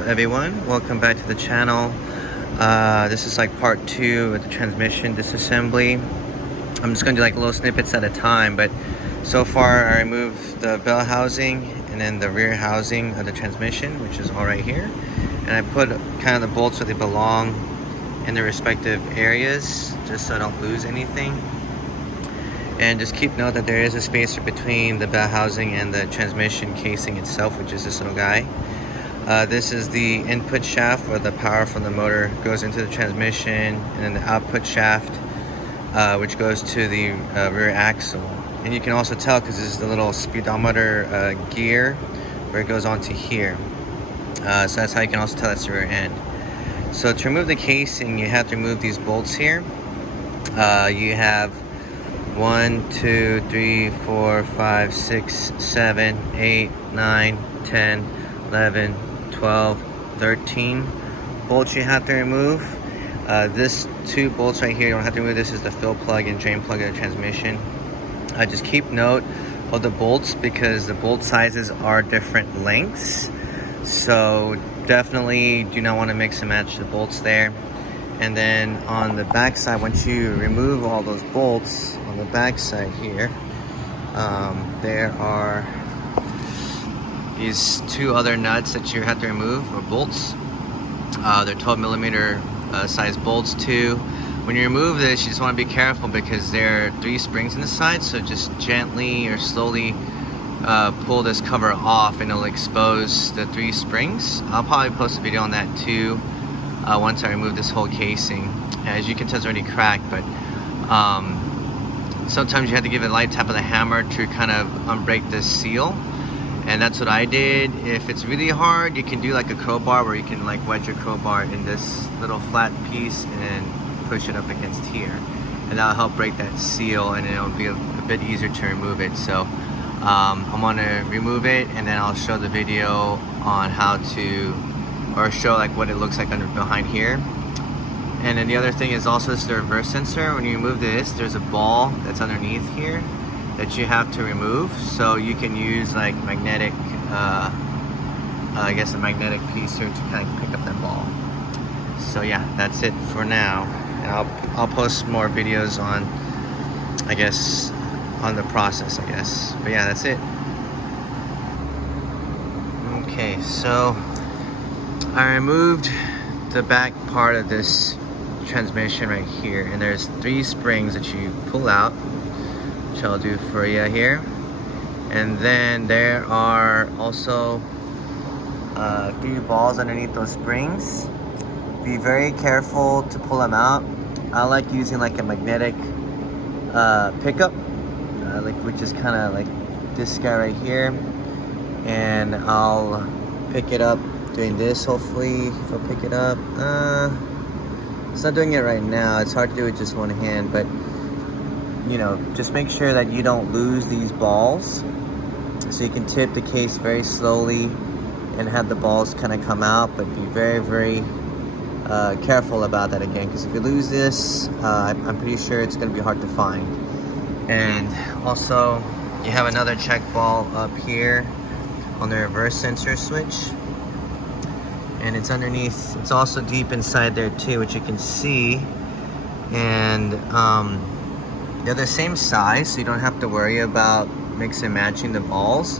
Hello everyone, welcome back to the channel. This is like part 2 of the transmission disassembly. I'm just going to do like little snippets at a time, but so far I removed the bell housing and then the rear housing of the transmission, which is all right here. And I put kind of the bolts where they belong in their respective areas, just so I don't lose anything. And just keep note that there is a spacer between the bell housing and the transmission casing itself, which is this little guy. This is the input shaft where the power from the motor goes into the transmission, and then the output shaft, which goes to the rear axle. And you can also tell because this is the little speedometer gear where it goes onto here. So that's how you can also tell that's the rear end. So to remove the casing, you have to remove these bolts here. You have 1, 2, 3, 4, 5, 6, 7, 8, 9, 10, 11, 12, 13 bolts you have to remove. This 2 bolts right here, you don't have to remove. This is the fill plug and drain plug of the transmission. Just keep note of the bolts because the bolt sizes are different lengths. So definitely do not want to mix and match the bolts there. And then on the back side, once you remove all those bolts on the back side here, there are these 2 other nuts that you have to remove, or bolts. They're 12mm size bolts too. When you remove this, you just want to be careful because there are 3 springs in the side, so just gently or slowly pull this cover off and it'll expose the 3 springs. I'll probably post a video on that too once I remove this whole casing. As you can tell, it's already cracked, but sometimes you have to give it a light tap of the hammer to kind of unbreak this seal. And that's what I did. If it's really hard, you can do like a crowbar where you can like wedge your crowbar in this little flat piece and then push it up against here. And that'll help break that seal and it'll be a bit easier to remove it. So I'm gonna remove it and then I'll show the video on how to, or show like what it looks like under behind here. And then the other thing is also this is the reverse sensor. When you remove this, there's a ball that's underneath here that you have to remove, so you can use like magnetic, I guess a magnetic piece here to kind of pick up that ball. So yeah, that's it for now, and I'll post more videos on, I guess, on the process, I guess. But yeah, that's it. Okay, so I removed the back part of this transmission right here, and there's 3 springs that you pull out, which I'll do for you here. And then there are also 3 balls underneath those springs. Be very careful to pull them out. I like using like a magnetic pickup, which is kind of like this guy right here. And I'll pick it up doing this, hopefully, if I pick it up. It's not doing it right now. It's hard to do with just one hand, but you know, just make sure that you don't lose these balls. So you can tip the case very slowly and have the balls kind of come out, but be very, very careful about that again, because if you lose this, I'm pretty sure it's going to be hard to find. And also, you have another check ball up here on the reverse sensor switch. And it's underneath, it's also deep inside there too, which you can see. And they're the same size, so you don't have to worry about mix and matching the balls.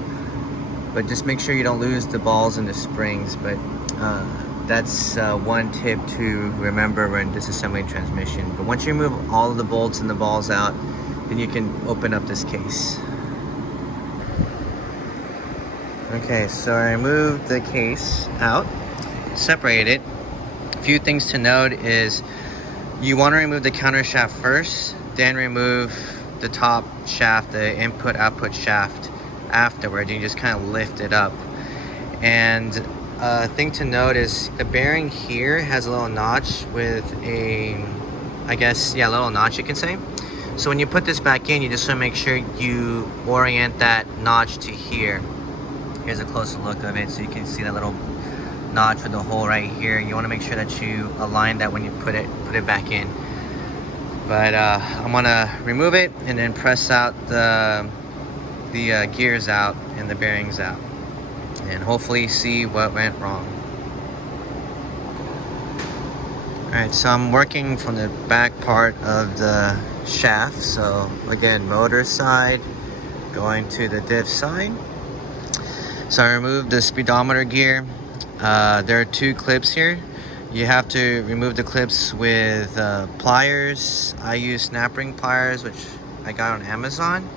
But just make sure you don't lose the balls and the springs. But that's one tip to remember when disassembling transmission. But once you remove all of the bolts and the balls out, then you can open up this case. Okay, so I removed the case out, separate it. A few things to note is you want to remove the counter shaft first, then remove the top shaft, the input-output shaft afterwards. You just kind of lift it up. And a thing to note is the bearing here has a little notch with a, I guess, yeah, a little notch you can say. So when you put this back in, you just want to make sure you orient that notch to here. Here's a closer look of it so you can see that little notch with the hole right here. You want to make sure that you align that when you put it back in. But I'm gonna remove it and then press out the gears out and the bearings out, and hopefully see what went wrong. Alright, so I'm working from the back part of the shaft. So again, motor side going to the diff side. So I removed the speedometer gear. There are 2 clips here. You have to remove the clips with pliers. I use snap ring pliers, which I got on Amazon.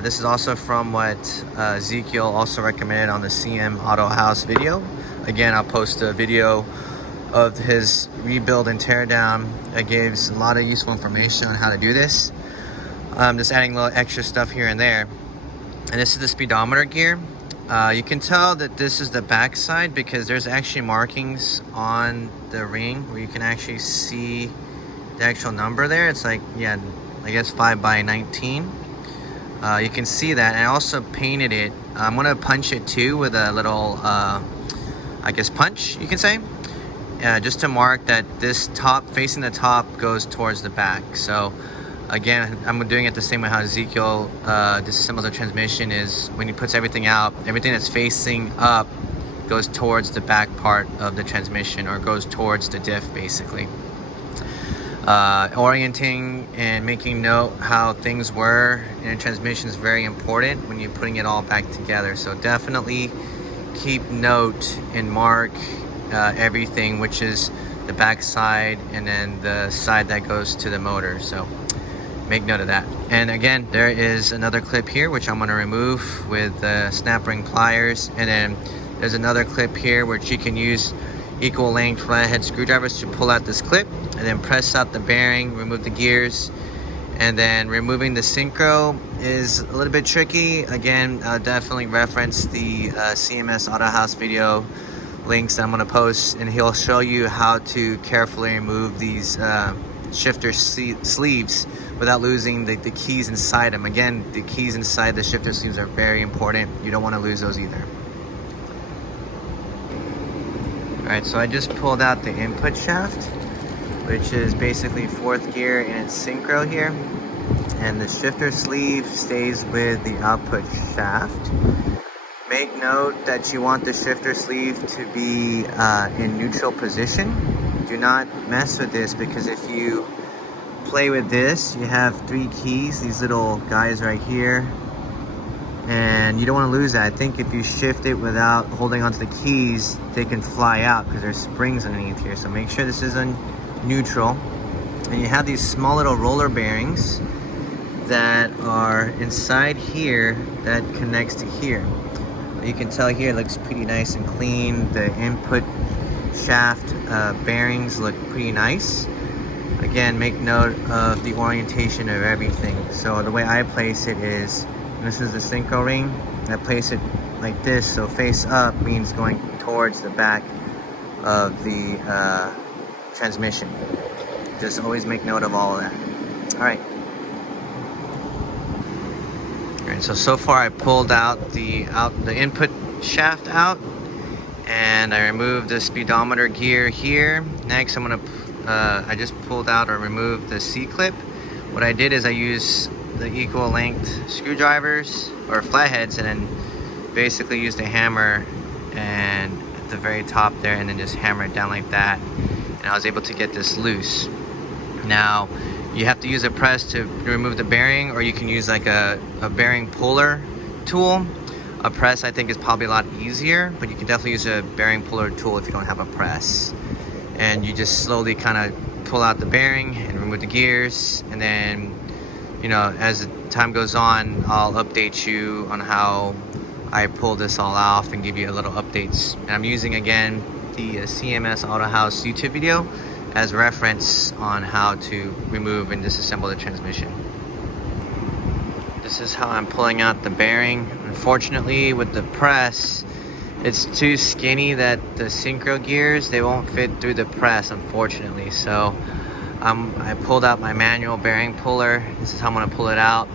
This is also from what Ezekiel also recommended on the CM Autohouse video. Again, I'll post a video of his rebuild and teardown. It gives a lot of useful information on how to do this. I'm just adding a little extra stuff here and there. And this is the speedometer gear. You can tell that this is the back side because there's actually markings on the ring where you can actually see the actual number there. It's like, yeah, I guess 5x19. You can see that. And I also painted it. I'm gonna punch it too with a little, I guess, punch, you can say. Just to mark that this top, facing the top, goes towards the back. So again, I'm doing it the same way how Ezekiel disassembles the transmission. Is when he puts everything out, everything that's facing up goes towards the back part of the transmission, or goes towards the diff basically. Orienting and making note how things were in a transmission is very important when you're putting it all back together. So definitely keep note and mark everything, which is the back side and then the side that goes to the motor. So make note of that. And again, there is another clip here which I'm going to remove with the snap ring pliers, and then there's another clip here which you can use equal length flathead screwdrivers to pull out this clip, and then press out the bearing, remove the gears. And then removing the synchro is a little bit tricky. Again, I'll definitely reference the CMS Autohouse video links that I'm going to post, and he'll show you how to carefully remove these shifter sleeves without losing the keys inside them. Again, the keys inside the shifter sleeves are very important. You don't want to lose those either. Alright, so I just pulled out the input shaft, which is basically 4th gear in its synchro here, and the shifter sleeve stays with the output shaft. Make note that you want the shifter sleeve to be in neutral position. Do not mess with this, because if you play with this, you have 3 keys, these little guys right here, and you don't want to lose that. I think if you shift it without holding onto the keys, they can fly out because there's springs underneath here. So make sure this is on neutral. And you have these small little roller bearings that are inside here that connects to here. You can tell here it looks pretty nice and clean. The input shaft bearings look pretty nice. Again, make note of the orientation of everything. So the way I place it is, this is the synchro ring. I place it like this, so face up means going towards the back of the transmission. Just always make note of all of that. All right. Alright, so far I pulled out the input shaft out, and I removed the speedometer gear here. Next, I'm gonna I just pulled out or removed the C-clip. What I did is I used the equal length screwdrivers or flatheads, and then basically used a hammer and at the very top there, and then just hammer it down like that, and I was able to get this loose. Now you have to use a press to remove the bearing, or you can use like a bearing puller tool. A press I think is probably a lot easier, but you can definitely use a bearing puller tool if you don't have a press. And you just slowly kind of pull out the bearing and remove the gears, and then, you know, as time goes on, I'll update you on how I pull this all off and give you a little updates. And I'm using again the CMS Autohouse YouTube video as reference on how to remove and disassemble the transmission. This is how I'm pulling out the bearing. Unfortunately, with the press, it's too skinny that the synchro gears, they won't fit through the press, unfortunately. So I pulled out my manual bearing puller. This is how I'm gonna pull it out.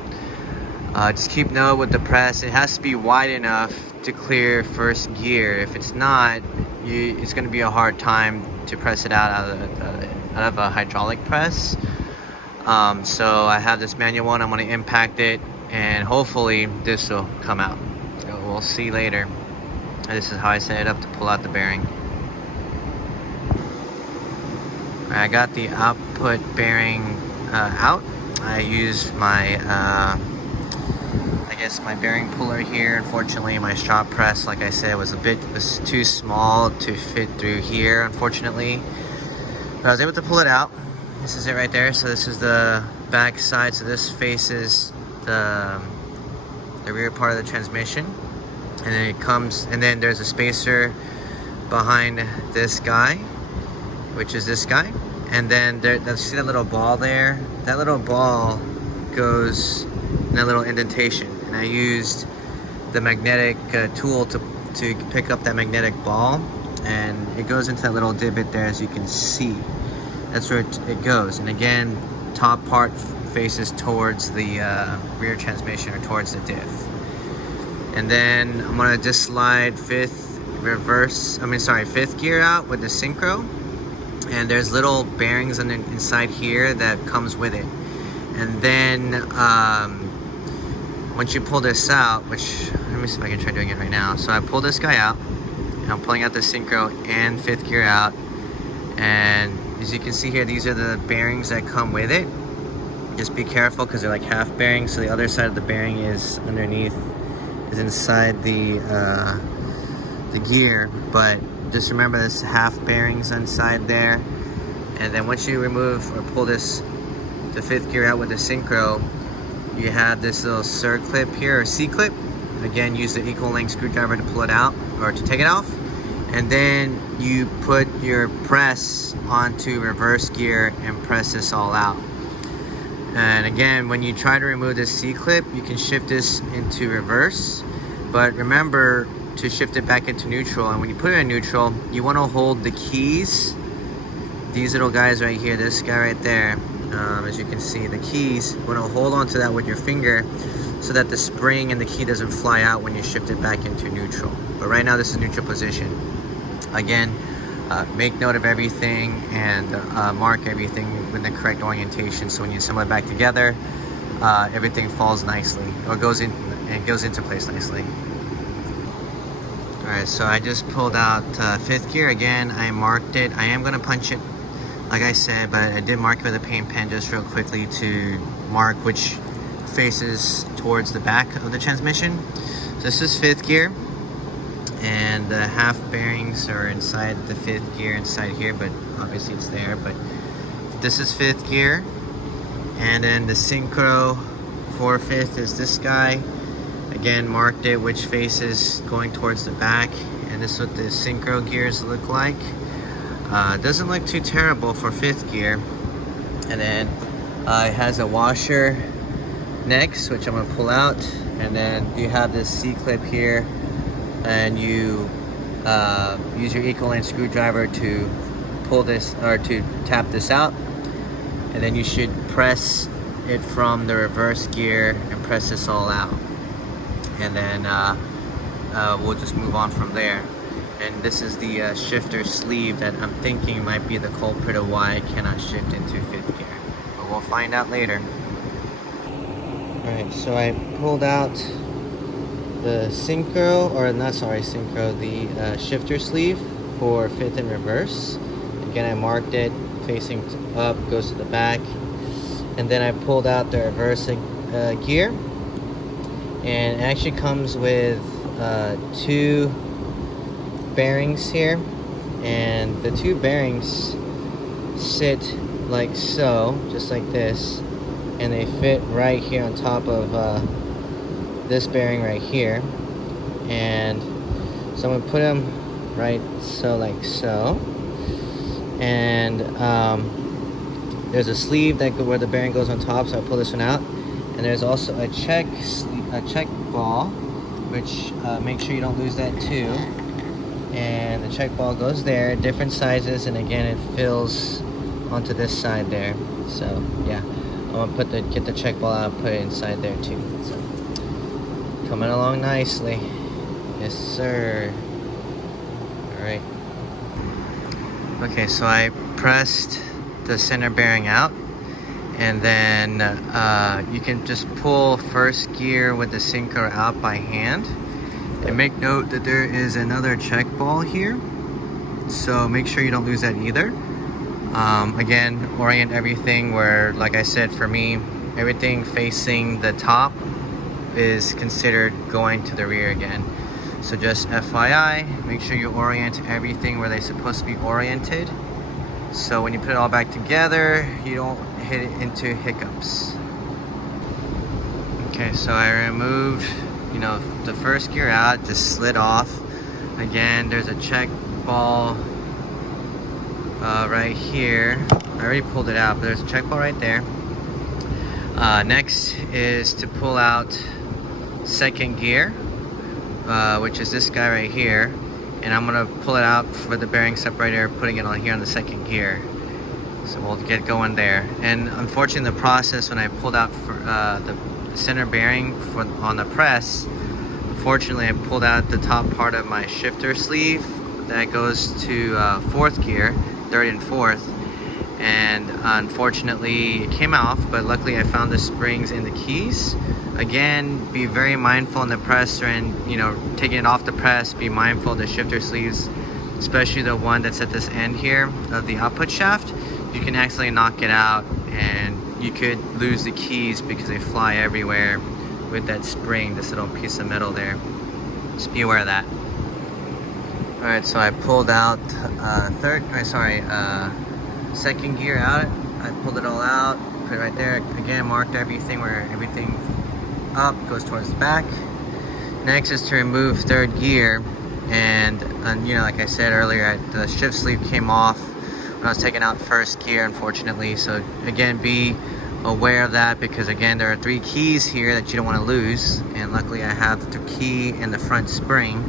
Just keep note with the press, it has to be wide enough to clear first gear. If it's not, it's gonna be a hard time to press it out of a hydraulic press. So I have this manual one. I'm going to impact it, and hopefully this will come out. So we'll see later. And this is how I set it up to pull out the bearing. I got the output bearing out. I used my I guess my bearing puller here. Unfortunately, my shop press, like I said, was too small to fit through here, unfortunately. But I was able to pull it out. This is it right there. So this is the back side. So this faces the rear part of the transmission, and then it comes, and then there's a spacer behind this guy, which is this guy. And then see that little ball there? That little ball goes in that little indentation. And I used the magnetic tool to pick up that magnetic ball. And it goes into that little divot there, as you can see. That's where it goes. And again, top part faces towards the rear transmission, or towards the diff. And then I'm gonna just slide fifth gear out with the synchro. And there's little bearings inside here that comes with it. And then once you pull this out, which, let me see if I can try doing it right now. So I pull this guy out, and I'm pulling out the synchro and fifth gear out. And as you can see here, these are the bearings that come with it. Just be careful, because they're like half bearings. So the other side of the bearing is underneath, is inside the gear. But just remember, this half bearings inside there. And then once you remove or pull the fifth gear out with the synchro, you have this little C clip here, or C clip. Again, use the equal length screwdriver to pull it out, or to take it off. And then you put your press onto reverse gear and press this all out. And again, when you try to remove this C clip, you can shift this into reverse, but remember to shift it back into neutral. And when you put it in neutral, you want to hold the keys, these little guys right here, this guy right there, as you can see, the keys, you want to hold on to that with your finger, so that the spring and the key doesn't fly out when you shift it back into neutral. But right now this is neutral position. Again, make note of everything, and mark everything with the correct orientation, so when you assemble it back together, everything falls nicely, or goes into place nicely. Alright, so I just pulled out fifth gear. Again, I marked it. I am going to punch it, like I said, but I did mark it with a paint pen just real quickly to mark which faces towards the back of the transmission. So this is fifth gear, and the half bearings are inside the fifth gear inside here, but obviously it's there. But this is fifth gear, and then the synchro for fifth is this guy. Again, marked it which face is going towards the back, and this is what the synchro gears look like. Doesn't look too terrible for fifth gear. And then it has a washer next, which I'm going to pull out, and then you have this C-clip here, and you use your equal length screwdriver to pull this, or to tap this out, and then you should press it from the reverse gear and press this all out. And then we'll just move on from there. And this is the shifter sleeve that I'm thinking might be the culprit of why I cannot shift into fifth gear. But we'll find out later. Alright, so I pulled out the synchro, or not sorry, synchro, the shifter sleeve for fifth and reverse. Again, I marked it facing up, goes to the back. And then I pulled out the reverse gear. And it actually comes with two bearings here, and the two bearings sit like so, just like this, and they fit right here on top of this bearing right here. And so I'm gonna put them right so, like so. And there's a sleeve where the bearing goes on top, so I pull this one out. And there's also a check ball, which make sure you don't lose that too. And the check ball goes there, different sizes, and again it fills onto this side there. So yeah, I'm gonna get the check ball out and put it inside there too. So coming along nicely. Yes sir. Alright. Okay, so I pressed the center bearing out. And then you can just pull first gear with the synchro out by hand. And make note that there is another check ball here. So make sure you don't lose that either. Again, orient everything where, like I said, for me, everything facing the top is considered going to the rear again. So just FYI, make sure you orient everything where they're supposed to be oriented. So when you put it all back together, you don't hit it into hiccups. Okay, so I removed, the first gear out, just slid off. Again, there's a check ball right here. I already pulled it out, but there's a check ball right there. Next is to pull out second gear, which is this guy right here, and I'm gonna pull it out for the bearing separator, putting it on here on the second gear. So we'll get going there. And unfortunately, the process when I pulled out for the center bearing on the press, unfortunately I pulled out the top part of my shifter sleeve that goes to fourth gear, third and fourth, and unfortunately it came off, but luckily I found the springs in the keys. Again, be very mindful in the press and taking it off the press, be mindful of the shifter sleeves, especially the one that's at this end here of the output shaft. You can accidentally knock it out and you could lose the keys because they fly everywhere with that spring, this little piece of metal there. Just be aware of that. Alright, so I pulled out second gear out. I pulled it all out, put it right there. Again, marked everything where everything up goes towards the back. Next is to remove third gear, and like I said earlier, the shift sleeve came off when I was taking out first gear, unfortunately. So again, be aware of that, because again, there are 3 keys here that you don't want to lose, and luckily I have the key in the front spring.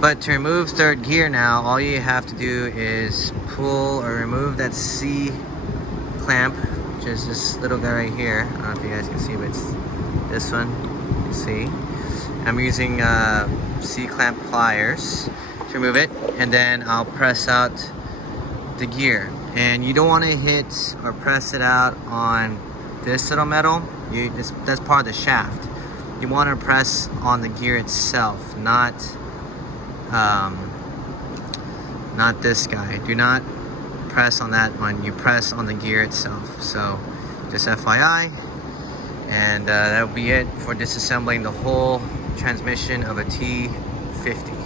But to remove third gear now, all you have to do is pull or remove that C clamp, which is this little guy right here. I don't know if you guys can see, but it's this one. You can see. I'm using C clamp pliers to remove it, and then I'll press out the gear. And you don't want to hit or press it out on this little metal. That's part of the shaft. You want to press on the gear itself, not this guy. Do not press on that one. You press on the gear itself. So just FYI. And that'll be it for disassembling the whole transmission of a T50.